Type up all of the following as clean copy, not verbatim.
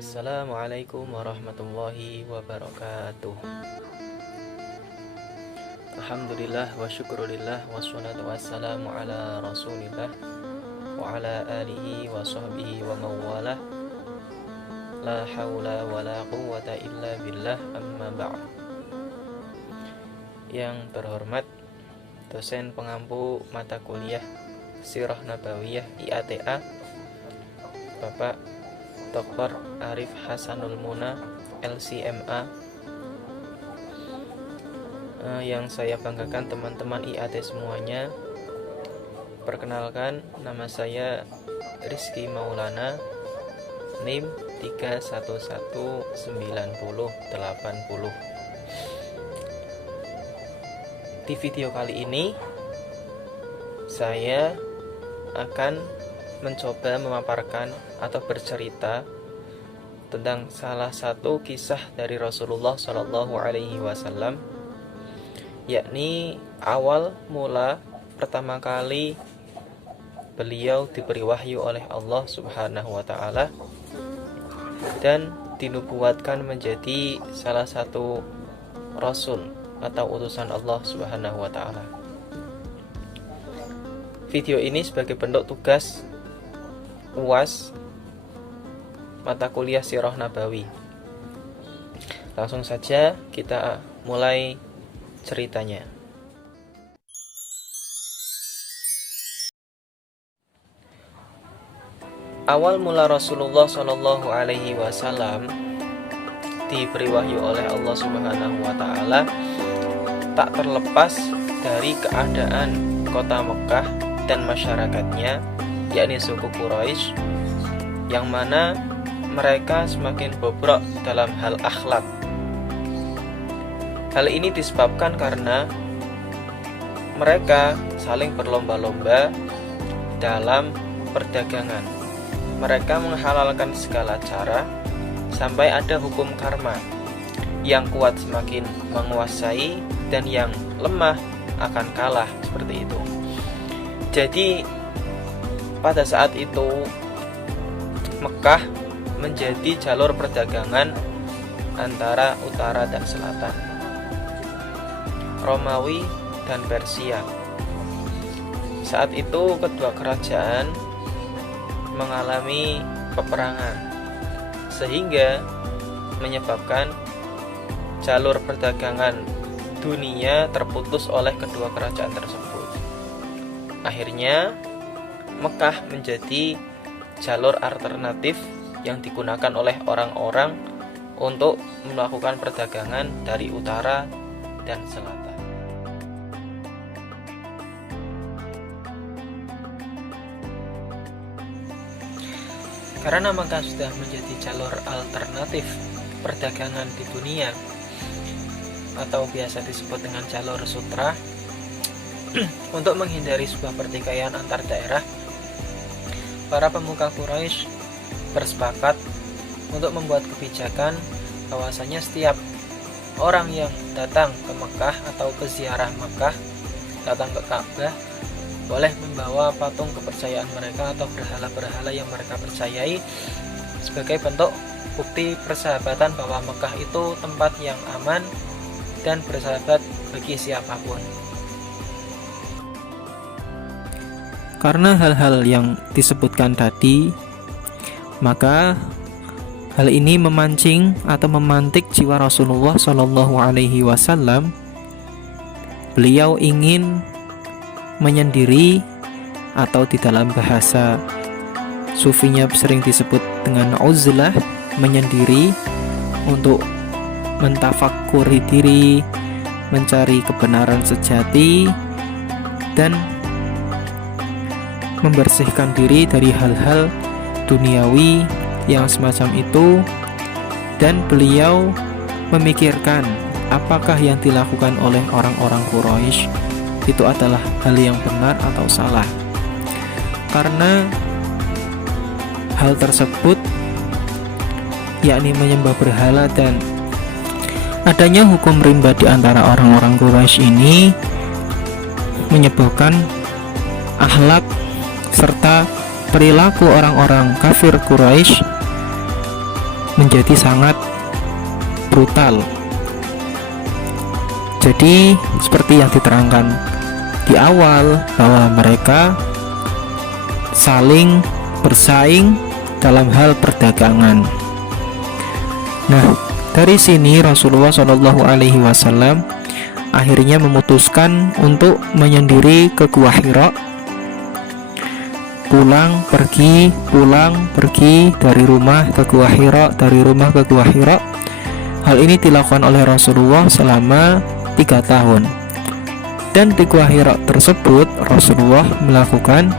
Assalamualaikum warahmatullahi wabarakatuh. Alhamdulillah wa syukurillah wassalatu wassalamu ala rasulillah wa ala alihi wa sahbihi wa mawalah. La hawla wa la quwwata illa billah, amma ba'd. Yang terhormat dosen pengampu mata kuliah Sirah Nabawiyah IATA, Bapak Dr. Arif Hasanul Muna LCMA, yang saya banggakan teman-teman IAT semuanya. Perkenalkan, nama saya Rizky Maulana, NIM 3119080. Di video kali ini saya akan mencoba memaparkan atau bercerita tentang salah satu kisah dari Rasulullah Shallallahu Alaihi Wasallam, yakni awal mula pertama kali beliau diberi wahyu oleh Allah Subhanahu Wa Taala dan dinubuatkan menjadi salah satu rasul atau utusan Allah Subhanahu Wa Taala. Video ini sebagai bentuk tugas UAS mata kuliah Sirah Nabawi. Langsung saja kita mulai ceritanya. Awal mula Rasulullah Shallallahu Alaihi Wasallam diberi wahyu oleh Allah Subhanahu Wa Taala tak terlepas dari keadaan kota Mekah dan masyarakatnya, yakni suku Quraisy, yang mana mereka semakin bobrok dalam hal akhlak. Hal ini disebabkan karena mereka saling berlomba-lomba dalam perdagangan. Mereka menghalalkan segala cara sampai ada hukum karma. Yang kuat semakin menguasai dan yang lemah akan kalah, seperti itu. Jadi pada saat itu Mekah menjadi jalur perdagangan antara utara dan selatan, Romawi dan Persia. Saat itu kedua kerajaan mengalami peperangan, sehingga menyebabkan jalur perdagangan dunia terputus oleh kedua kerajaan tersebut. Akhirnya Mekah menjadi jalur alternatif yang digunakan oleh orang-orang untuk melakukan perdagangan dari utara dan selatan. Karena Mekah sudah menjadi jalur alternatif perdagangan di dunia, atau biasa disebut dengan jalur sutra, untuk menghindari sebuah pertikaian antar daerah, para pemuka Quraisy bersepakat untuk membuat kebijakan bahwasanya setiap orang yang datang ke Mekah atau ke ziarah Mekah, datang ke Ka'bah, boleh membawa patung kepercayaan mereka atau berhala-berhala yang mereka percayai sebagai bentuk bukti persahabatan bahwa Mekah itu tempat yang aman dan bersahabat bagi siapapun. Karena hal-hal yang disebutkan tadi, maka hal ini memancing atau memantik jiwa Rasulullah Shallallahu Alaihi Wasallam. Beliau ingin menyendiri, atau di dalam bahasa sufinya sering disebut dengan uzlah, menyendiri untuk mentafakuri diri, mencari kebenaran sejati, dan membersihkan diri dari hal-hal duniawi yang semacam itu. Dan beliau memikirkan apakah yang dilakukan oleh orang-orang Quraisy itu adalah hal yang benar atau salah. Karena hal tersebut, yakni menyembah berhala dan adanya hukum rimba di antara orang-orang Quraisy ini, menyebabkan akhlak serta perilaku orang-orang kafir Quraisy menjadi sangat brutal. Jadi seperti yang diterangkan di awal bahwa mereka saling bersaing dalam hal perdagangan. Nah, dari sini Rasulullah SAW akhirnya memutuskan untuk menyendiri ke Gua Hira, pulang pergi dari rumah ke Gua Hira, dari rumah ke Gua Hira. Hal ini dilakukan oleh Rasulullah selama 3 tahun. Dan di Gua Hira tersebut Rasulullah melakukan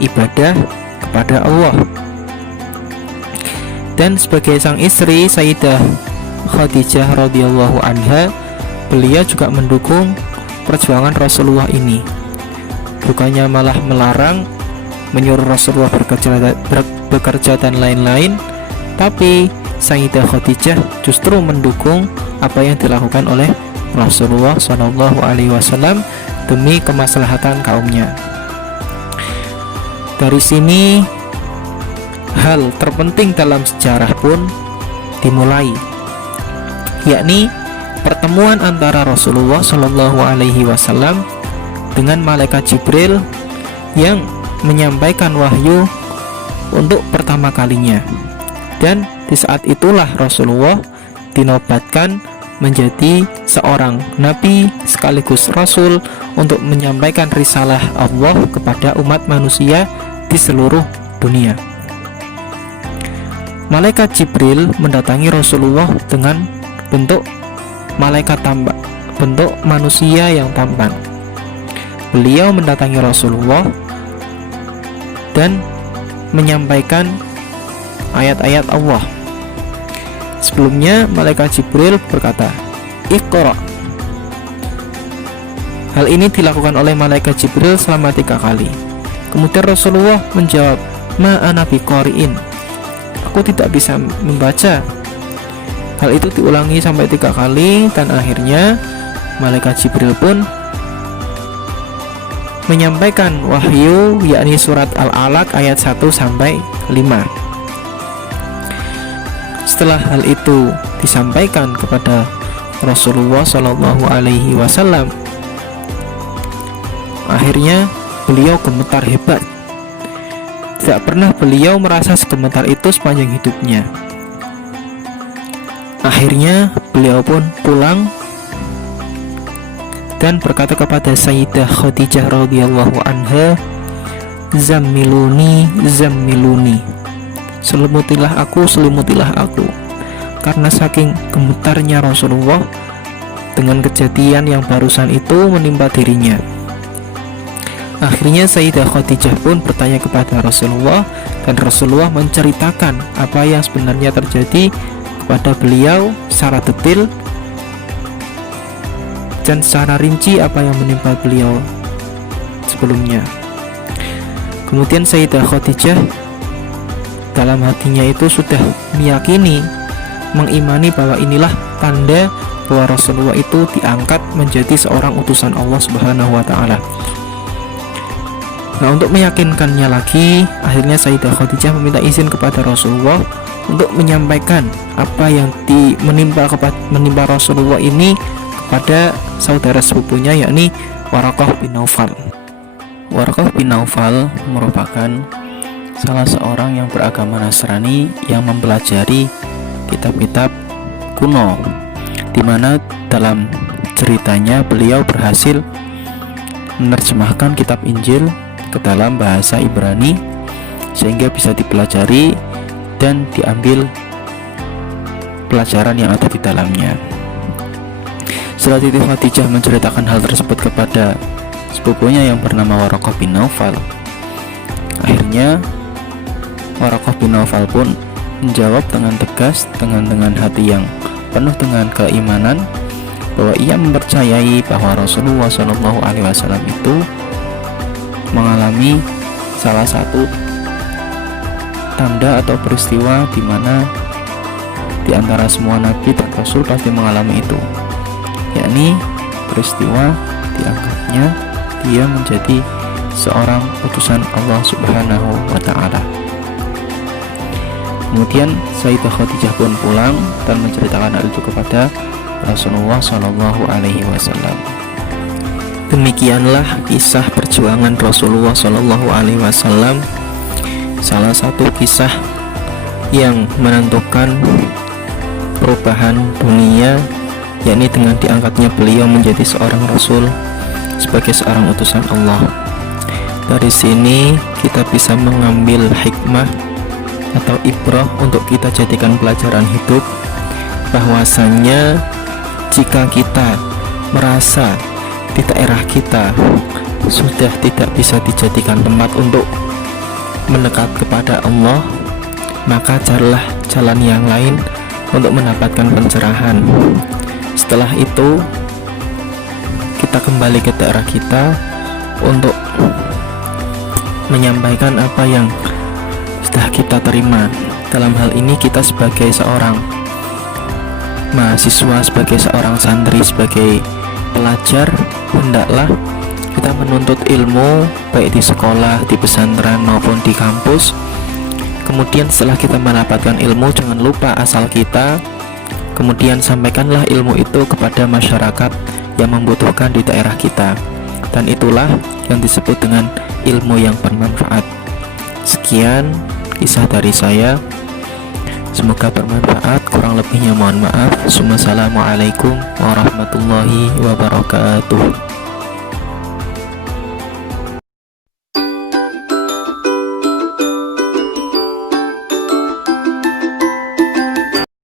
ibadah kepada Allah. Dan sebagai sang istri Sayyidah Khadijah radhiyallahu anha, beliau juga mendukung perjuangan Rasulullah ini. Bukannya malah melarang, menyuruh Rasulullah bekerja dan lain-lain, tapi Sayyidah Khadijah justru mendukung apa yang dilakukan oleh Rasulullah SAW demi kemaslahatan kaumnya. Dari sini hal terpenting dalam sejarah pun dimulai, yakni pertemuan antara Rasulullah SAW dengan malaikat Jibril yang menyampaikan wahyu untuk pertama kalinya. Dan di saat itulah Rasulullah dinobatkan menjadi seorang nabi sekaligus rasul untuk menyampaikan risalah Allah kepada umat manusia di seluruh dunia. Malaikat Jibril mendatangi Rasulullah dengan bentuk malaikat tampan, bentuk manusia yang tampan. Beliau mendatangi Rasulullah dan menyampaikan ayat-ayat Allah. Sebelumnya malaikat Jibril berkata, "Iqra." Hal ini dilakukan oleh malaikat Jibril selama 3 kali. Kemudian Rasulullah menjawab, "Ma ana biqari'in." Aku tidak bisa membaca. Hal itu diulangi sampai 3 kali dan akhirnya malaikat Jibril pun menyampaikan wahyu, yakni surat Al-Alaq ayat 1 sampai 5. Setelah hal itu disampaikan kepada Rasulullah SAW, akhirnya beliau gemetar hebat. Tidak pernah beliau merasa segemetar itu sepanjang hidupnya. Akhirnya beliau pun pulang dan berkata kepada Sayyidah Khadijah radhiyallahu anha, "Zammiluni, zammiluni." Selimutilah aku. Karena saking gemetarnya Rasulullah dengan kejadian yang barusan itu menimpa dirinya. Akhirnya Sayyidah Khadijah pun bertanya kepada Rasulullah, dan Rasulullah menceritakan apa yang sebenarnya terjadi kepada beliau secara detail dan secara rinci apa yang menimpa beliau sebelumnya. Kemudian Sayyidah Khadijah dalam hatinya itu sudah meyakini, mengimani bahwa inilah tanda bahwa Rasulullah itu diangkat menjadi seorang utusan Allah Subhanahu wa ta'ala. Nah, untuk meyakinkannya lagi, akhirnya Sayyidah Khadijah meminta izin kepada Rasulullah untuk menyampaikan apa yang menimpa Rasulullah ini kepada saudara sepupunya, yakni Waraqah bin Naufal. Waraqah bin Naufal merupakan salah seorang yang beragama Nasrani yang mempelajari kitab-kitab kuno, di mana dalam ceritanya beliau berhasil menerjemahkan kitab Injil ke dalam bahasa Ibrani sehingga bisa dipelajari dan diambil pelajaran yang ada di dalamnya. Setelah itu Khadijah menceritakan hal tersebut kepada sepupunya yang bernama Waraqah bin Naufal. Akhirnya Waraqah bin Naufal pun menjawab dengan tegas, dengan hati yang penuh dengan keimanan, bahwa ia mempercayai bahwa Rasulullah SAW itu mengalami salah satu tanda atau peristiwa di mana di antara semua nabi dan rasul pasti mengalami itu, yakni peristiwa dianggapnya dia menjadi seorang utusan Allah Subhanahu wa ta'ala. Kemudian Sayyidah Khadijah pun pulang dan menceritakan hal itu kepada Rasulullah Shallallahu Alaihi Wasallam. Demikianlah kisah perjuangan Rasulullah Shallallahu Alaihi Wasallam, salah satu kisah yang menentukan perubahan dunia, yakni dengan diangkatnya beliau menjadi seorang Rasul sebagai seorang utusan Allah. Dari sini kita bisa mengambil hikmah atau ibrah untuk kita jadikan pelajaran hidup, bahwasannya jika kita merasa di daerah kita sudah tidak bisa dijadikan tempat untuk mendekat kepada Allah, maka carilah jalan yang lain untuk mendapatkan pencerahan. Setelah itu kita kembali ke daerah kita untuk menyampaikan apa yang sudah kita terima. Dalam hal ini kita sebagai seorang mahasiswa, sebagai seorang santri, sebagai pelajar, hendaklah kita menuntut ilmu baik di sekolah, di pesantren maupun di kampus. Kemudian setelah kita mendapatkan ilmu, jangan lupa asal kita. Kemudian sampaikanlah ilmu itu kepada masyarakat yang membutuhkan di daerah kita. Dan itulah yang disebut dengan ilmu yang bermanfaat. Sekian kisah dari saya, semoga bermanfaat. Kurang lebihnya mohon maaf. Wassalamualaikum warahmatullahi wabarakatuh.